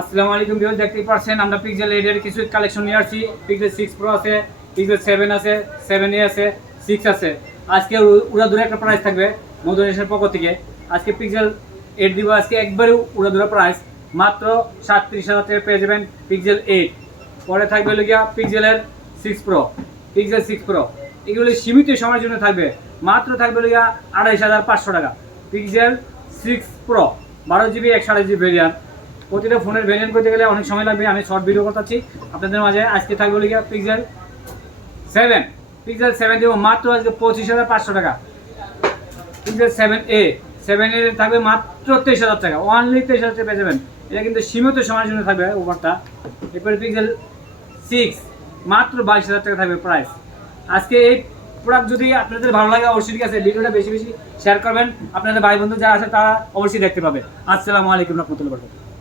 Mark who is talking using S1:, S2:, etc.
S1: আসসালামু আলাইকুম ভিউয়ার দেখতেই পাচ্ছেন, আমরা পিক্সেল এইটের কিছু কালেকশন নিয়ে আসছি। পিক্সেল সিক্স প্রো আছে পিক্সেল সেভেন আছে সেভেন এ আছে সিক্স আছে। আজকে উড়াদুরা একটা প্রাইস থাকবে মধুরেশের পক্ষ থেকে। আজকে পিক্সেল এইট দিব, আজকে একবারে উড়াদুরা প্রাইস মাত্র সাতত্রিশ হাজার টাকা পেয়ে যাবেন পিক্সেল এইট পরে থাকবে হলো পিক্সেলের six pro Pixel six pro এগুলো সীমিত সময়ের জন্য থাকবে। মাত্র থাকবে হলো আড়াইশ হাজার পাঁচশো টাকা। পিক্সেল সিক্স প্রো বারো জিবি একশো আড়াই জিবি ভেরিয়ান্ট প্রতিটা ফোনের ভেরিয়েন্ট করতে গেলে অনেক সময় লাগবে। আমি শর্ট ভিডিও করতেছি। আপনাদের মাঝে আজকে থাকবে গিয়া পিক্সেল সেভেন পিক্সেল সেভেন দেবো মাত্র আজকে পঁচিশ হাজার পাঁচশো টাকা। Pixel seven A seven A থাকবে মাত্র তেইশ হাজার টাকা। অনলি তেইশ হাজার টাকা পেয়ে যাবেন। এটা কিন্তু সীমিত সময়ের জন্য থাকবে ওভারটা এরপরে পিক্সেল সিক্স মাত্র বাইশ হাজার টাকা থাকবে প্রাইস আজকে এই প্রোডাক্ট যদি আপনাদের ভালো লাগে, অবশ্যই ঠিক আছে, ভিডিওটা বেশি বেশি শেয়ার করবেন। আপনাদের ভাই বন্ধু যারা আছে, তারা অবশ্যই দেখতে পাবে। আসসালামু আলাইকুম রহমতুল্লাহ